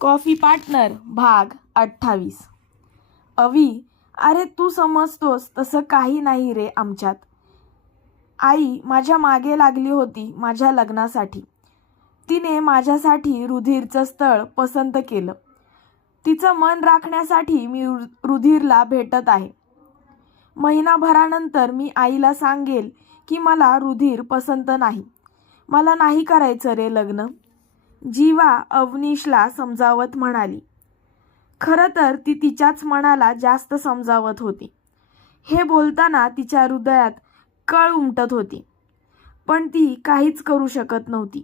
Coffee partner भाग 28. अवी, अरे तू समजतोस तसं काही नाही रे आमच्यात. आई माझ्या मागे लागली होती माझ्या लग्नासाठी. तिने माझ्यासाठी रुधिरचं स्थळ पसंत केलं. तिचं मन राखण्यासाठी मी रुधिरला भेटत आहे. महिनाभरानंतर मी आईला सांगेल की मला रुधिर पसंत नाही. मला नाही करायचं रे लग्न. जीवा अवनीशला समजावत म्हणाली. खरं तर ती तिच्याच मनाला जास्त समजावत होती. हे बोलताना तिच्या हृदयात कळ उमटत होती. पण ती काहीच करू शकत नव्हती.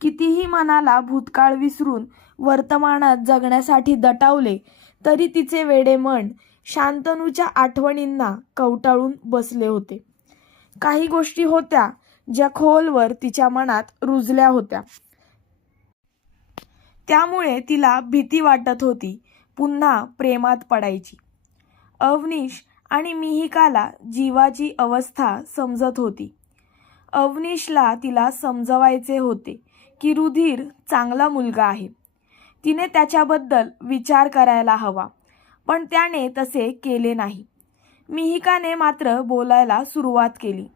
कितीही मनाला भूतकाळ विसरून वर्तमानात जगण्यासाठी दटावले तरी तिचे वेडे मन शांतनूच्या आठवणींना कवटाळून बसले होते. काही गोष्टी होत्या ज्या खोलवर तिच्या मनात रुजल्या होत्या. त्यामुळे तिला भीती वाटत होती पुन्हा प्रेमात पडायची. अवनीश आणि मिहिकाला जीवाची अवस्था समजत होती. अवनीशला तिला समजवायचे होते की रुधिर चांगला मुलगा आहे. तिने त्याच्याबद्दल विचार करायला हवा, पण त्याने तसे केले नाही. मिहिकाने मात्र बोलायला सुरुवात केली.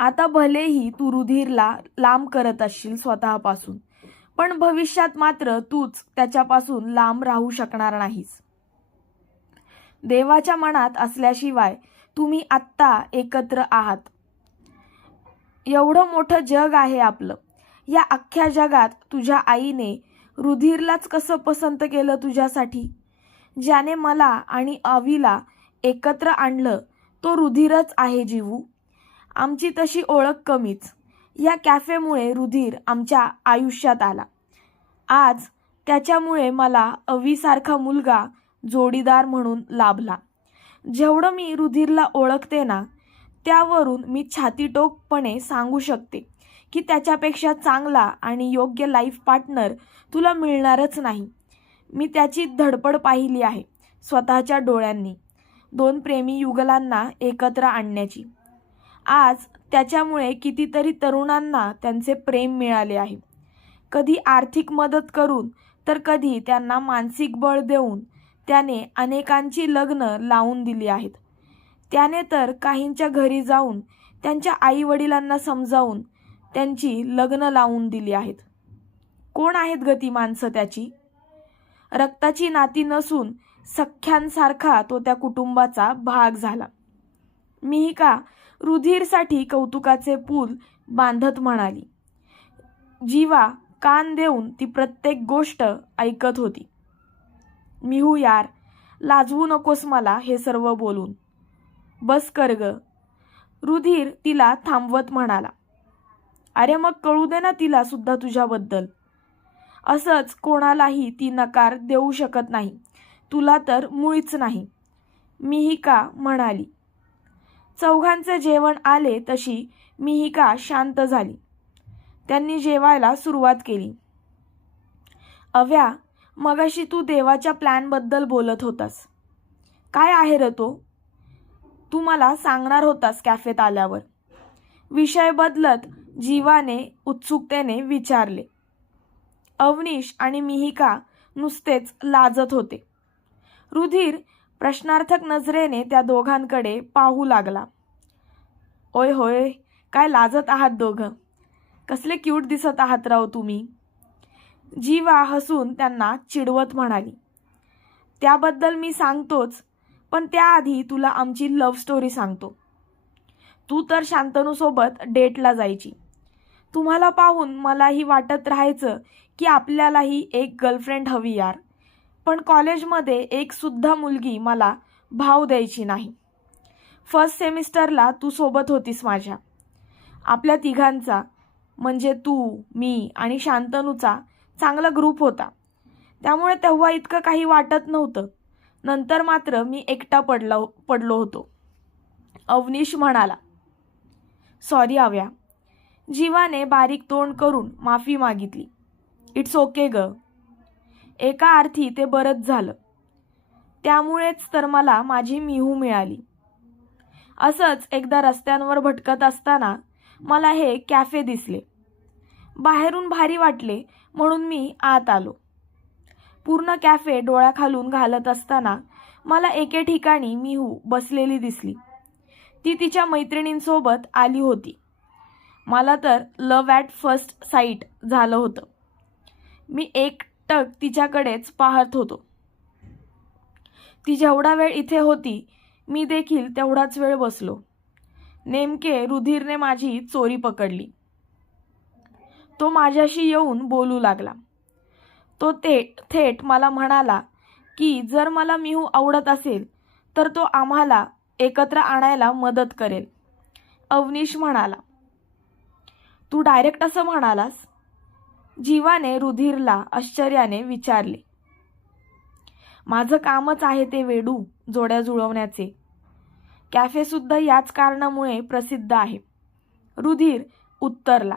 आता भलेही तू रुधिरला लांब करत असशील स्वतःपासून, पण भविष्यात मात्र तूच त्याच्यापासून लांब राहू शकणार नाहीस. देवाच्या मनात असल्याशिवाय तुम्ही आत्ता एकत्र आहात. एवढं मोठं जग आहे आपलं. या अख्ख्या जगात तुझ्या आईने रुधिरलाच कसं पसंत केलं तुझ्यासाठी? ज्याने मला आणि अवीला एकत्र आणलं तो रुधिरच आहे जीवू. आमची तशी ओळख कमीच. या कॅफेमुळे रुधिर आमच्या आयुष्यात आला. आज त्याच्यामुळे मला अवीसारखा मुलगा जोडीदार म्हणून लाभला. जेवढं मी रुधिरला ओळखते ना, त्यावरून मी छातीटोकपणे सांगू शकते की त्याच्यापेक्षा चांगला आणि योग्य लाईफ पार्टनर तुला मिळणारच नाही. मी त्याची धडपड पाहिली आहे स्वतःच्या डोळ्यांनी, दोन प्रेमी युगलांना एकत्र आणण्याची. आज त्याच्यामुळे कितीतरी तरुणांना त्यांचे प्रेम मिळाले आहे. कधी आर्थिक मदत करून तर कधी त्यांना मानसिक बळ देऊन त्याने अनेकांची लग्न लावून दिली आहेत. त्याने तर काहींच्या घरी जाऊन त्यांच्या आईवडिलांना समजावून त्यांची लग्न लावून दिली आहेत. कोण आहेत ग ती माणसं त्याची? रक्ताची नाती नसून सख्यांसारखा तो त्या कुटुंबाचा भाग झाला. मिहिका रुधिरसाठी कौतुकाचे पूल बांधत म्हणाली. जीवा कान देऊन ती प्रत्येक गोष्ट ऐकत होती. मिहू यार, लाजवू नकोस मला हे सर्व बोलून. बस कर ग. रुधिर तिला थांबवत म्हणाला. अरे मग कळू दे ना तिला सुद्धा तुझ्याबद्दल. असंच कोणालाही ती नकार देऊ शकत नाही. तुला तर मुळीच नाही, मिहिका म्हणाली. चौघांचे जेवण आले तशी मिहिका शांत झाली. त्यांनी जेवायला सुरुवात केली. अव्या, मगाशी तू देवाच्या प्लॅनबद्दल बोलत होतास. काय आहे रे तो? तू मला सांगणार होतास कॅफेत आल्यावर. विषय बदलत जीवाने उत्सुकतेने विचारले. अवनीश आणि मिहिका नुसतेच लाजत होते. रुधिर प्रश्नार्थक नजरेने त्या दोघांकडे पाहू लागला. ओय होय, काय लाजत आहात दोघं? कसले क्यूट दिसत आहात राव तुम्ही. जीवा हसून त्यांना चिडवत म्हणाली. त्याबद्दल मी सांगतोच, पण त्याआधी तुला आमची लव्ह स्टोरी सांगतो. तू तर शांतनूसोबत डेटला जायची. तुम्हाला पाहून मलाही वाटत राहायचं की आपल्यालाही एक गर्लफ्रेंड हवी यार. पण कॉलेजमध्ये एक सुद्धा मुलगी मला भाव द्यायची नाही. फर्स्ट सेमिस्टरला तू सोबत होतीस माझ्या. आपल्या तिघांचा म्हणजे तू, मी आणि शांतनूचा चांगला ग्रुप होता. त्यामुळे तेव्हा इतकं काही वाटत नव्हतं. नंतर मात्र मी एकटा पडलो होतो, अवनीश म्हणाला. सॉरी आव्या. जीवाने बारीक तोंड करून माफी मागितली. इट्स ओके ग. एका अर्थी ते बरंच झालं. त्यामुळेच तर मला माझी मिहू मिळाली. असंच एकदा रस्त्यांवर भटकत असताना मला हे कॅफे दिसले. बाहेरून भारी वाटले म्हणून मी आत आलो. पूर्ण कॅफे डोळ्याखालून घालत असताना मला एके ठिकाणी मिहू बसलेली दिसली. ती तिच्या मैत्रिणींसोबत आली होती. मला तर लव्ह ॲट फर्स्ट साईट झालं होतं. मी एकटक तिच्याकडेच पाहत होतो. ती जेवढा वेळ इथे होती मी देखील तेवढाच वेळ बसलो. नेमके रुधिरने माझी चोरी पकडली. तो माझ्याशी येऊन बोलू लागला. तो थेट मला म्हणाला की जर मला मिहू आवडत असेल तर तो आम्हाला एकत्र आणायला मदत करेल. अवनीश म्हणाला. तू डायरेक्ट असं म्हणालास? जीवाने रुधिरला आश्चर्याने विचारले. माझं कामच आहे ते वेडू जोड्या जुळवण्याचे. कॅफेसुद्धा याच कारणामुळे प्रसिद्ध आहे. रुधिर उत्तरला.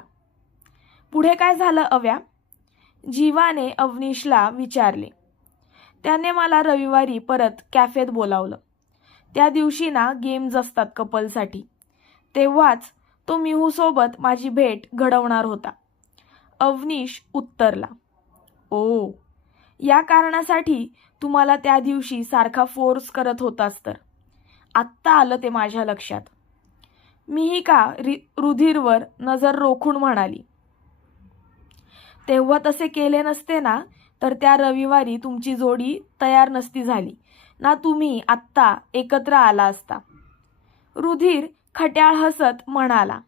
पुढे काय झालं अव्या? जीवाने अवनीशला विचारले. त्याने मला रविवारी परत कॅफेत बोलावलं. त्या दिवशी ना गेम्स असतात कपलसाठी. तेव्हाच तो मिहूसोबत माझी भेट घडवणार होता. अवनीश उत्तरला. ओ, या कारणासाठी तुम्हाला त्या दिवशी सारखा फोर्स करत होतास तर. आत्ता आलं ते माझ्या लक्षात. मिहिका रुधिरवर नजर रोखून म्हणाली. तेव्हा तसे केले नसते ना तर त्या रविवारी तुमची जोडी तयार नसती झाली ना, तुम्ही आत्ता एकत्र आला असता. रुधिर खट्याळ हसत म्हणाला.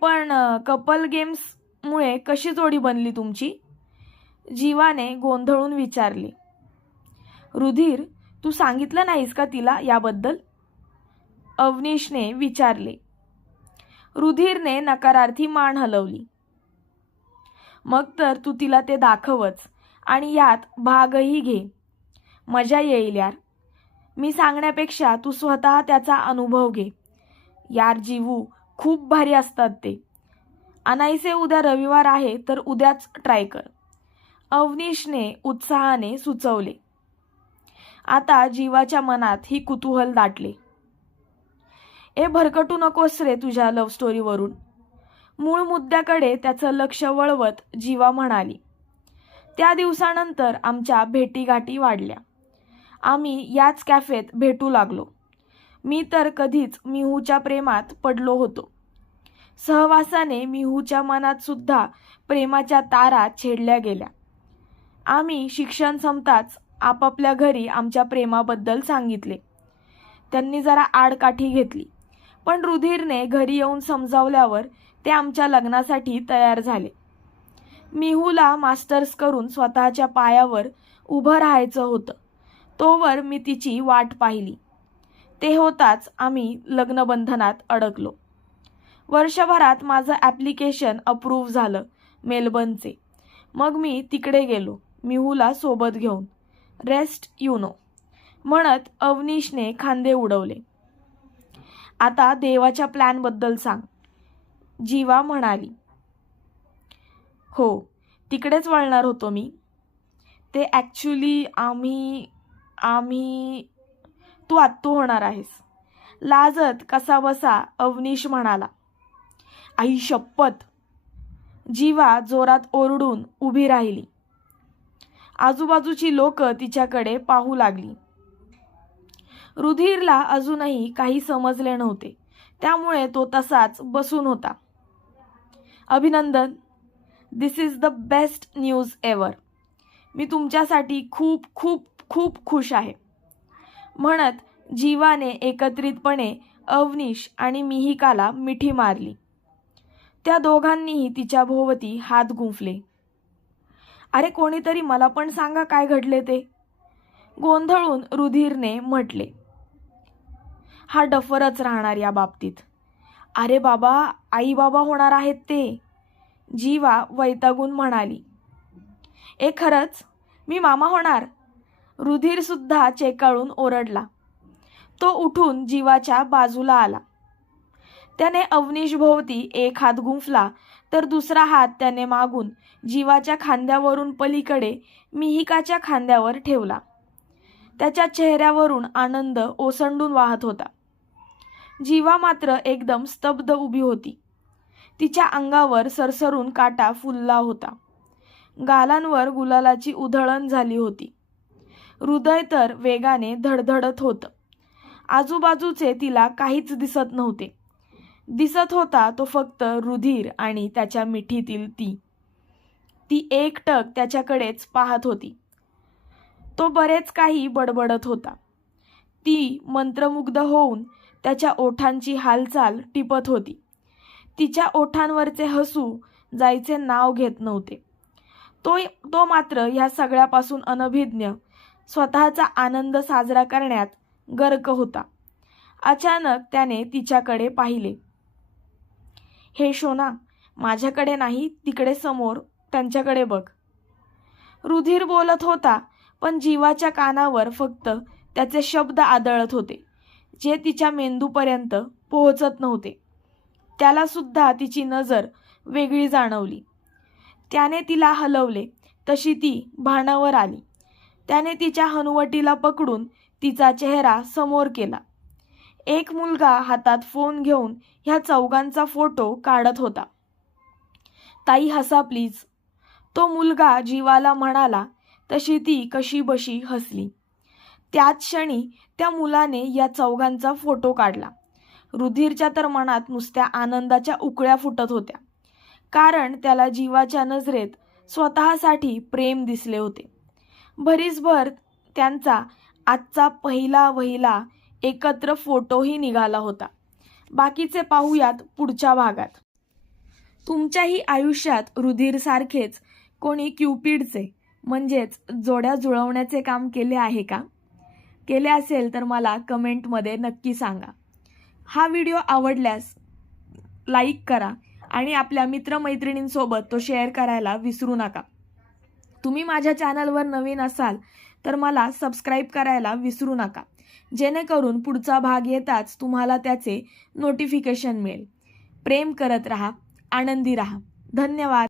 पण कपल गेम्समुळे कशी जोडी बनली तुमची? जीवाने गोंधळून विचारले. रुधिर, तू सांगितलं नाहीस का तिला याबद्दल? अवनीशने विचारले. रुधिरने नकारार्थी मान हलवली. मग तर तू तिला ते दाखवच आणि यात भागही घे. मजा येईल यार. मी सांगण्यापेक्षा तू स्वतः त्याचा अनुभव घे. यार जीवू, खूप भारी असतात ते. अनाईसे उद्या रविवार आहे तर उद्याच ट्राय कर. अवनीशने उत्साहाने सुचवले. आता जीवाच्या मनात ही कुतूहल दाटले. भरकटू नकोस रे तुझ्या लव्ह स्टोरीवरून. मूळ मुद्द्याकडे त्याचं लक्ष वळवत जीवा म्हणाली. त्या दिवसानंतर आमच्या भेटीगाठी वाढल्या. आम्ही याच कॅफेत भेटू लागलो. मी तर कधीच मिहूच्या प्रेमात पडलो होतो. सहवासाने मिहूच्या मनात सुद्धा प्रेमाच्या तारा छेडल्या गेल्या. आम्ही शिक्षण संपताच आपापल्या घरी आमच्या प्रेमाबद्दल सांगितले. त्यांनी जरा आडकाठी घेतली, पण रुधिरने घरी येऊन समजावल्यावर ते आमच्या लग्नासाठी तयार झाले. मिहूला मास्टर्स करून स्वतःच्या पायावर उभं राहायचं होतं. तोवर मी तिची वाट पाहिली. ते होताच आम्ही लग्नबंधनात अडकलो. वर्षभरात माझं ॲप्लिकेशन अप्रूव्ह झालं मेलबर्नचे. मग मी तिकडे गेलो मिहूला सोबत घेऊन. रेस्ट यू नो म्हणत अवनीशने खांदे उडवले. आता देवाच्या प्लॅनबद्दल सांग, जीवा म्हणाली. हो, तिकडेच वळणार होतो मी. ते ॲक्च्युली आम्ही तू आत्तू होणार आहेस. लाजत कसा बसा अवनीश म्हणाला. आई शपथ. जीवा जोरात ओरडून उभी राहिली. आजूबाजूची लोक तिच्याकडे पाहू लागली. रुधिरला अजूनही काही समजले नव्हते, त्यामुळे तो तसाच बसून होता. अभिनंदन, this is the best news ever. मी तुमच्यासाठी खूप खूप खूप खुश आहे म्हणत जीवाने एकत्रितपणे अवनीश आणि मिहिकाला मिठी मारली. त्या दोघांनीही तिच्या भोवती हात गुंफले. अरे कोणीतरी मला पण सांगा काय घडले ते, गोंधळून रुधिरने म्हटले. हा डफरच राहणार या बाबतीत. अरे बाबा, आई बाबा होणार आहेत ते, जीवा वैतागून म्हणाली. खरंच मी मामा होणार? रुधिर सुद्धा चेकाळून ओरडला. तो उठून जीवाच्या बाजूला आला. त्याने अवनीश भोवती एक हात गुंफला तर दुसरा हात त्याने मागून जीवाच्या खांद्यावरून पलीकडे मिहिकाच्या खांद्यावर ठेवला. त्याच्या चेहऱ्यावरून आनंद ओसंडून वाहत होता. जीवा मात्र एकदम स्तब्ध उभी होती. तिच्या अंगावर सरसरून काटा फुलला होता. गालांवर गुलालाची उधळण झाली होती. हृदय तर वेगाने धडधडत होतं. आजूबाजूचे तिला काहीच दिसत नव्हते. दिसत होता तो फक्त रुधिर आणि त्याच्या मिठीतील ती एकटक त्याच्याकडेच पाहत होती. तो बरेच काही बडबडत होता. ती मंत्रमुग्ध होऊन त्याच्या ओठांची हालचाल टिपत होती. तिच्या ओठांवरचे हसू जायचे नाव घेत नव्हते. तो मात्र ह्या सगळ्यापासून अनभिज्ञ, स्वतःचा आनंद साजरा करण्यात गर्क होता. अचानक त्याने तिच्याकडे पाहिले. हे शोना, माझ्याकडे नाही, तिकडे समोर त्यांच्याकडे बघ. रुधिर बोलत होता, पण जीवाच्या कानावर फक्त त्याचे शब्द आदळत होते, जे तिच्या मेंदूपर्यंत पोहोचत नव्हते. त्याला सुद्धा तिची नजर वेगळी जाणवली. त्याने तिला हलवले तशी ती भानावर आली. त्याने तिच्या हनुवटीला पकडून तिचा चेहरा समोर केला. एक मुलगा हातात फोन घेऊन ह्या चौघांचा फोटो काढत होता. ताई हसा प्लीज, तो मुलगा जीवाला म्हणाला तशी ती कशीबशी हसली. त्याच क्षणी त्या मुलाने या चौघांचा फोटो काढला. रुधिरच्या तर मनात नुसत्या आनंदाच्या उकळ्या फुटत होत्या, कारण त्याला जीवाच्या नजरेत स्वतःसाठी प्रेम दिसले होते. भरीसभर त्यांचा आजचा पहिला एकत्र फोटोही निघाला होता. बाकीचे पाहूयात पुढच्या भागात. तुमच्याही आयुष्यात रुधिरसारखेच कोणी क्युपिडचे म्हणजेच जोड्या जुळवण्याचे काम केले आहे का? केले असेल तर मला कमेंटमध्ये नक्की सांगा. हा व्हिडिओ आवडल्यास लाईक करा आणि आपल्या मित्रमैत्रिणींसोबत तो शेअर करायला विसरू नका. तुम्ही माझ्या चॅनलवर नवीन असाल तर मला सबस्क्राईब करायला विसरू नका, जेणेकरून पुढचा भाग येताच तुम्हाला त्याचे नोटिफिकेशन मिळेल. प्रेम करत राहा, आनंदी राहा. धन्यवाद.